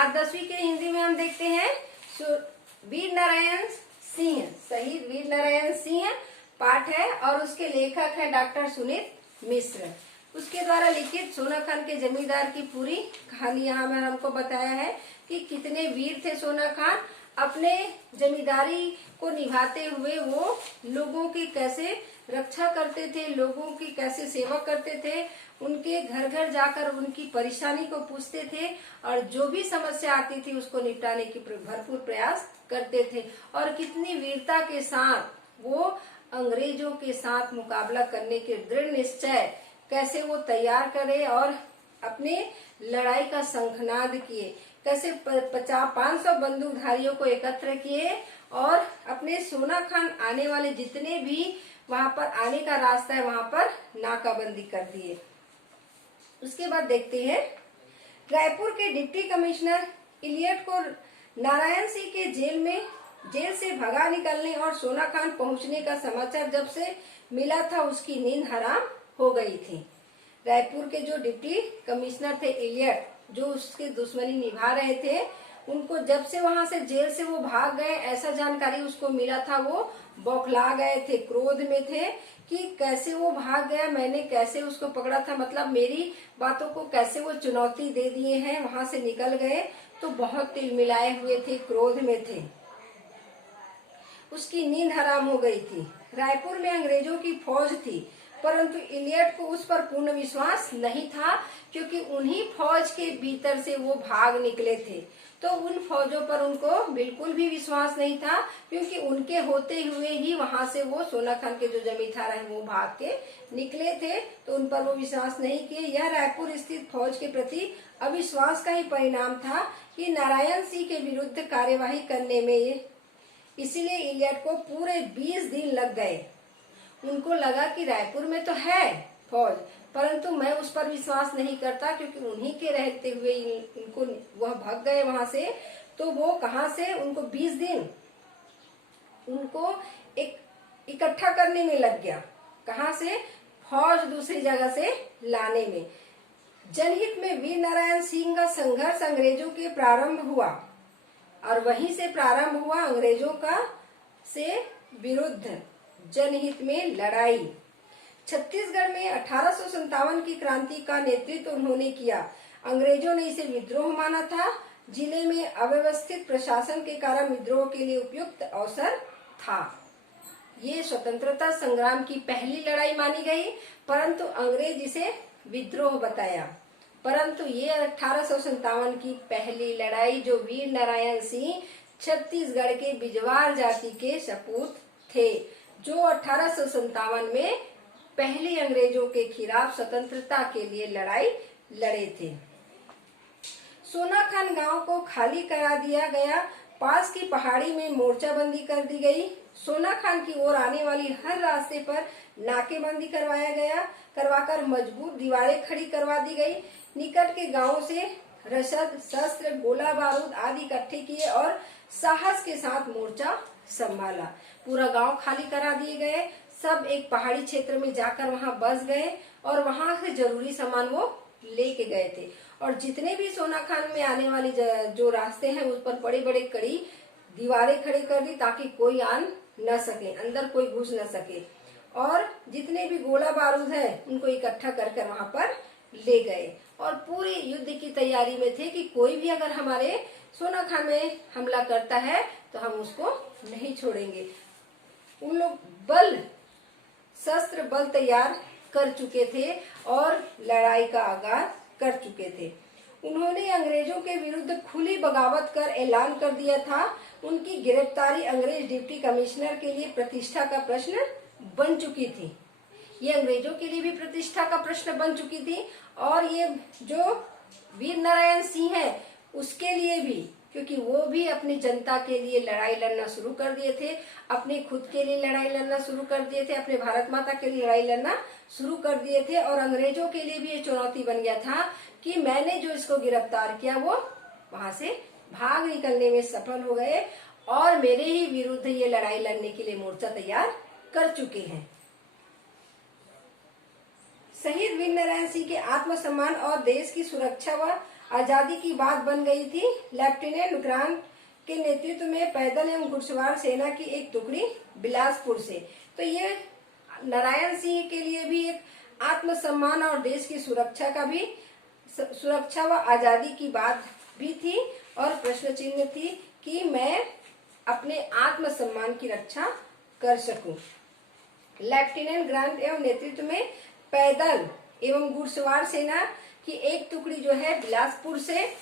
आज 10वीं के हिंदी में हम देखते हैं वीर नारायण सिंह, शहीद वीर नारायण सिंह पाठ है और उसके लेखक है डॉक्टर सुनीत मिश्र। उसके द्वारा लिखित सोना खान के जमींदार की पूरी कहानी यहाँ में हमको बताया है कि कितने वीर थे सोना खान। अपने जमींदारी को निभाते हुए वो लोगों की कैसे रक्षा करते थे, लोगों की कैसे सेवा करते थे, उनके घर घर जाकर उनकी परेशानी को पूछते थे और जो भी समस्या आती थी उसको निपटाने की भरपूर प्रयास करते थे। और कितनी वीरता के साथ वो अंग्रेजों के साथ मुकाबला करने के दृढ़ निश्चय कैसे वो तैयार करे और अपने लड़ाई का शंखनाद किए, कैसे 500 बंदूकधारियों को एकत्र किए और अपने सोना खान आने वाले जितने भी वहां पर आने का रास्ता है वहां पर नाकाबंदी कर दिए। उसके बाद देखते हैं रायपुर के डिप्टी कमिश्नर इलियट को नारायण सिंह के जेल से भगा निकलने और सोना खान पहुंचने का समाचार जब से मिला था उसकी नींद हराम हो गई थी। रायपुर के जो डिप्टी कमिश्नर थे इलियट, जो उसके दुश्मनी निभा रहे थे, उनको जब से वहां से जेल से वो भाग गए ऐसा जानकारी उसको मिला था, वो बौखला गए थे, क्रोध में थे कि कैसे वो भाग गया, मैंने कैसे उसको पकड़ा था, मतलब मेरी बातों को कैसे वो चुनौती दे दिए हैं, वहां से निकल गए। तो बहुत तिलमिलाए हुए थे, क्रोध में थे, उसकी नींद हराम हो गई थी। रायपुर में अंग्रेजों की फौज थी परंतु इलियट को उस पर पूर्ण विश्वास नहीं था क्योंकि उन्हीं फौज के भीतर से वो भाग निकले थे। तो उन फौजों पर उनको बिल्कुल भी विश्वास नहीं था क्योंकि उनके होते हुए ही वहां से वो सोना खान के जो जमींदार हैं वो भाग के निकले थे, तो उन पर वो विश्वास नहीं किए। यह रायपुर स्थित फौज के प्रति अविश्वास का ही परिणाम था कि नारायण सिंह के विरुद्ध कार्यवाही करने में, इसीलिए इलियट को पूरे 20 दिन लग गए। उनको लगा कि रायपुर में तो है फौज परंतु मैं उस पर विश्वास नहीं करता क्योंकि उन्हीं के रहते हुए उनको वह भाग गए वहां से। तो वो कहां से, उनको 20 दिन उनको एक इकट्ठा करने में लग गया। कहां से, फौज दूसरी जगह से लाने में। जनहित में वीर नारायण सिंह का संघर्ष अंग्रेजों के प्रारंभ हुआ और वहीं से प्रारंभ हुआ अंग्रेजों का से विरुद्ध जनहित में लड़ाई। छत्तीसगढ़ में 1857 की क्रांति का नेतृत्व उन्होंने किया। अंग्रेजों ने इसे विद्रोह माना था। जिले में अव्यवस्थित प्रशासन के कारण विद्रोह के लिए उपयुक्त अवसर था। ये स्वतंत्रता संग्राम की पहली लड़ाई मानी गई परंतु अंग्रेज इसे विद्रोह बताया। परंतु ये 1857 की पहली लड़ाई जो वीर नारायण सिंह छत्तीसगढ़ के बिजवार जाति के सपूत थे, जो 1857 में पहली अंग्रेजों के खिलाफ स्वतंत्रता के लिए लड़ाई लड़े थे। सोना खान गांव को खाली करा दिया गया। पास की पहाड़ी में मोर्चाबंदी कर दी गई। सोना खान की ओर आने वाली हर रास्ते पर नाकेबंदी करवाकर मजबूत दीवारें खड़ी करवा दी गई। निकट के गांवों से रसद, शस्त्र, गोला बारूद आदि इकट्ठे किए और साहस के साथ मोर्चा संभाला। पूरा गांव खाली करा दिए गए। सब एक पहाड़ी क्षेत्र में जाकर वहां बस गए और वहां से जरूरी सामान वो लेके गए थे। और जितने भी सोना खान में आने वाली जो रास्ते हैं उस पर बड़े बड़े कड़ी दीवारें खड़ी कर दी ताकि कोई आ न सके, अंदर कोई घुस न सके। और जितने भी गोला बारूद है उनको इकट्ठा कर वहां पर ले गए और पूरी युद्ध की तैयारी में थे कि कोई भी अगर हमारे सोना खान में हमला करता है तो हम उसको नहीं छोड़ेंगे। उन लोग शस्त्र बल तैयार कर चुके थे और लड़ाई का आगाज कर चुके थे। उन्होंने अंग्रेजों के विरुद्ध खुली बगावत कर ऐलान कर दिया था। उनकी गिरफ्तारी अंग्रेज डिप्टी कमिश्नर के लिए प्रतिष्ठा का प्रश्न बन चुकी थी। ये अंग्रेजों के लिए भी प्रतिष्ठा का प्रश्न बन चुकी थी और ये जो वीर नारायण सिंह है उसके लिए भी, क्योंकि वो भी अपनी जनता के लिए लड़ाई लड़ना शुरू कर दिए थे, अपने खुद के लिए लड़ाई लड़ना शुरू कर दिए थे, अपने भारत माता के लिए लड़ाई लड़ना शुरू कर दिए थे। और अंग्रेजों के लिए भी ये चुनौती बन गया था कि मैंने जो इसको गिरफ्तार किया वो वहां से भाग निकलने में सफल हो गए और मेरे ही विरुद्ध ये लड़ाई लड़ने के लिए मोर्चा तैयार कर चुके हैं। शहीद वीर नारायण सिंह के आत्मसम्मान और देश की सुरक्षा व आजादी की बात बन गई थी। लेफ्टिनेंट ग्रांट के नेतृत्व में पैदल एवं घुड़सवार सेना की एक टुकड़ी बिलासपुर से। तो ये नारायण सिंह के लिए भी एक आत्मसम्मान और देश की सुरक्षा व आजादी की बात भी थी और प्रश्न चिन्ह थी कि मैं अपने आत्मसम्मान की रक्षा कर सकूं। लेफ्टिनेंट ग्रांट एवं नेतृत्व में पैदल एवं घुड़सवार सेना की एक टुकड़ी जो है बिलासपुर से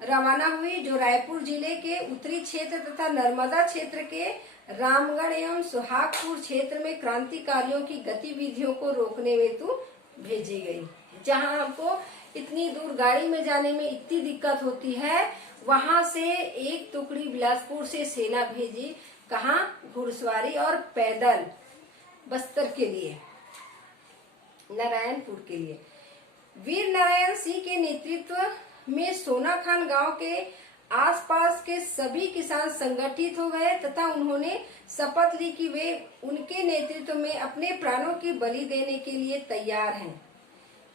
रवाना हुई, जो रायपुर जिले के उत्तरी क्षेत्र तथा नर्मदा क्षेत्र के रामगढ़ एवं सुहागपुर क्षेत्र में क्रांतिकारियों की गतिविधियों को रोकने हेतु भेजी गई। जहां हमको इतनी दूर गाड़ी में जाने में इतनी दिक्कत होती है, वहां से एक टुकड़ी बिलासपुर से सेना भेजी, कहाँ? घुड़सवारी और पैदल बस्तर के लिए, नारायणपुर के लिए। वीर नारायण सिंह के नेतृत्व में सोनाखान गांव के आसपास के सभी किसान संगठित हो गए तथा उन्होंने शपथ ली कि वे उनके नेतृत्व में अपने प्राणों की बलि देने के लिए तैयार हैं।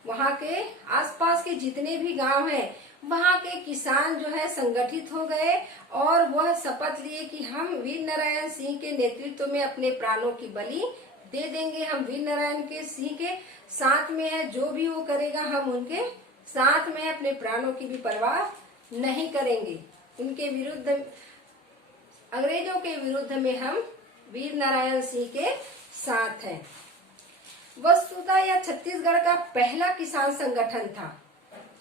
वहां के आसपास के जितने भी गांव हैं, वहां के किसान जो है संगठित हो गए और वह शपथ लिए कि हम वीर नारायण सिंह के नेतृत्व में अपने प्राणों की बलि दे देंगे। हम वीर नारायण के सिंह के साथ में है, जो भी वो करेगा हम उनके साथ में अपने प्राणों की भी परवाह नहीं करेंगे। उनके विरुद्ध, अंग्रेजों के विरुद्ध में हम वीर नारायण सिंह के साथ हैं। वस्तुतः यह छत्तीसगढ़ का पहला किसान संगठन था।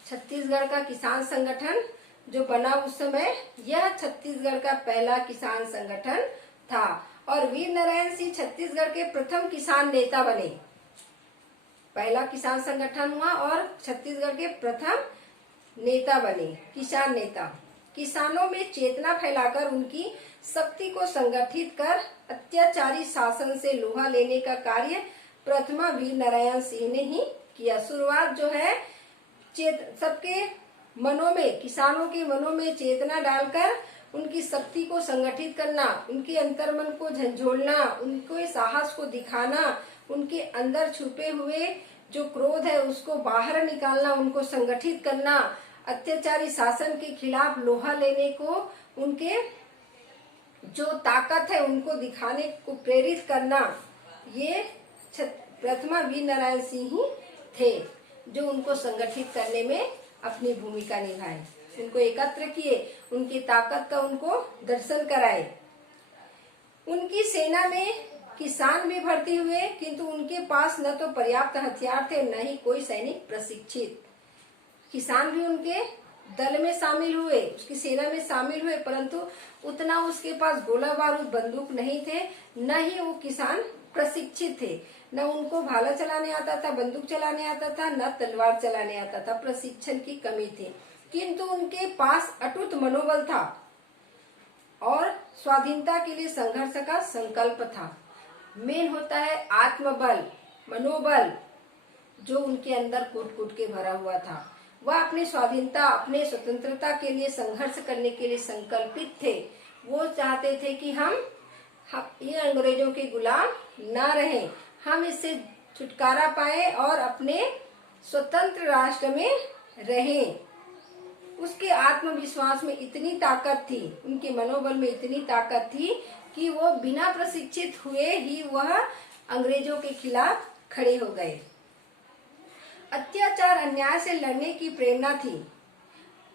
छत्तीसगढ़ का किसान संगठन जो बना उस समय, यह छत्तीसगढ़ का पहला किसान संगठन था और वीर नारायण सिंह छत्तीसगढ़ के प्रथम किसान नेता बने। पहला किसान संगठन हुआ और छत्तीसगढ़ के प्रथम नेता बने, किसान नेता। किसानों में चेतना फैलाकर उनकी शक्ति को संगठित कर अत्याचारी शासन से लोहा लेने का कार्य प्रथमा वीर नारायण सिंह ने ही किया। शुरुआत जो है सबके मनों में, किसानों के मनों में चेतना डालकर उनकी शक्ति को संगठित करना, उनके अंतर्मन को झंझोड़ना, उनके साहस को दिखाना, उनके अंदर छुपे हुए जो क्रोध है उसको बाहर निकालना, उनको संगठित करना, अत्याचारी शासन के खिलाफ लोहा लेने को, उनके जो ताकत है उनको दिखाने को प्रेरित करना, ये प्रथमा वीर नारायण सिंह ही थे जो उनको संगठित करने में अपनी भूमिका निभाए। उनको एकत्र किए, उनकी ताकत का उनको दर्शन कराए। उनकी सेना में किसान भी भर्ती हुए, किंतु उनके पास न तो पर्याप्त हथियार थे न ही कोई सैनिक प्रशिक्षित। किसान भी उनके दल में शामिल हुए, उसकी सेना में शामिल हुए, परंतु उतना उसके पास गोला बारूद बंदूक नहीं थे, न ही वो किसान प्रशिक्षित थे। न उनको भाला चलाने आता था, बंदूक चलाने आता था, न तलवार चलाने आता था। प्रशिक्षण की कमी थी, किंतु उनके पास अटूट मनोबल था और स्वाधीनता के लिए संघर्ष का संकल्प था। मेन होता है आत्मबल, मनोबल, जो उनके अंदर कूट कूट के भरा हुआ था। वह अपनी स्वाधीनता, अपने स्वतंत्रता के लिए संघर्ष करने के लिए संकल्पित थे। वो चाहते थे कि हम ये अंग्रेजों के गुलाम ना रहें, हम इससे छुटकारा पाए और अपने स्वतंत्र राष्ट्र में रहें। उसके आत्मविश्वास में इतनी ताकत थी, उनके मनोबल में इतनी ताकत थी कि वो बिना प्रशिक्षित हुए ही वह अंग्रेजों के खिलाफ खड़े हो गए। अत्याचार अन्याय से लड़ने की प्रेरणा थी।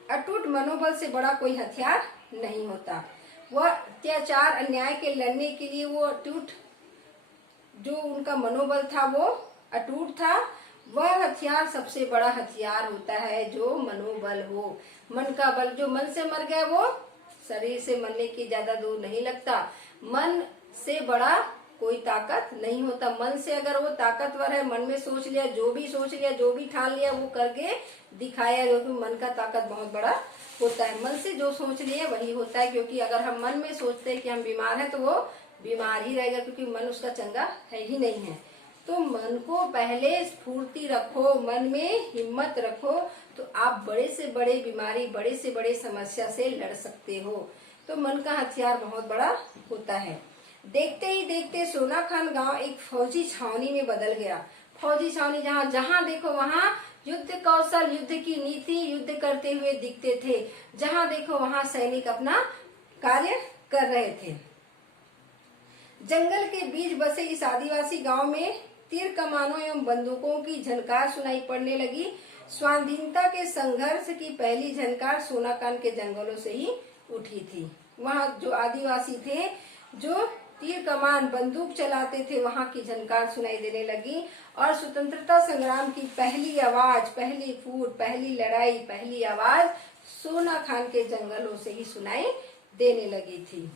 अटूट मनोबल से बड़ा कोई हथियार नहीं होता। वह अत्याचार अन्याय के लड़ने के लिए वो अटूट, जो उनका मनोबल था वो अटूट था। वह हथियार सबसे बड़ा हथियार होता है जो मनोबल हो, मन का बल। जो मन से मर गया वो शरीर से मरने की ज्यादा दूर नहीं लगता। मन से बड़ा कोई ताकत नहीं होता। मन से अगर वो ताकतवर है, मन में सोच लिया, जो भी सोच लिया, जो भी ठान लिया वो करके दिखाया, जो कि मन का ताकत बहुत बड़ा होता है। मन से जो सोच लिया वही होता है, क्योंकि अगर हम मन में सोचते हैं कि हम बीमार हैं तो वो बीमार ही रहेगा, क्योंकि मन उसका चंगा है ही नहीं है। तो मन को पहले स्फूर्ति रखो, मन में हिम्मत रखो, तो आप बड़े से बड़े बीमारी, बड़े से बड़े समस्या से लड़ सकते हो। तो मन का हथियार बहुत बड़ा होता है। देखते ही देखते सोनाखान गांव एक फौजी छावनी में बदल गया। फौजी छावनी, जहाँ जहाँ देखो वहाँ युद्ध कौशल, युद्ध की नीति, युद्ध करते हुए दिखते थे। जहां देखो वहां सैनिक अपना कार्य कर रहे थे। जंगल के बीच बसे इस आदिवासी गांव में तीर कमानों एवं बंदूकों की झनकार सुनाई पड़ने लगी। स्वाधीनता के संघर्ष की पहली झनकार सोनाकान के जंगलों से ही उठी थी। वहाँ जो आदिवासी थे, जो तीर कमान बंदूक चलाते थे, वहां की झनकार सुनाई देने लगी और स्वतंत्रता संग्राम की पहली आवाज, पहली फूट, पहली लड़ाई, पहली आवाज सोनाखान के जंगलों से ही सुनाई देने लगी थी।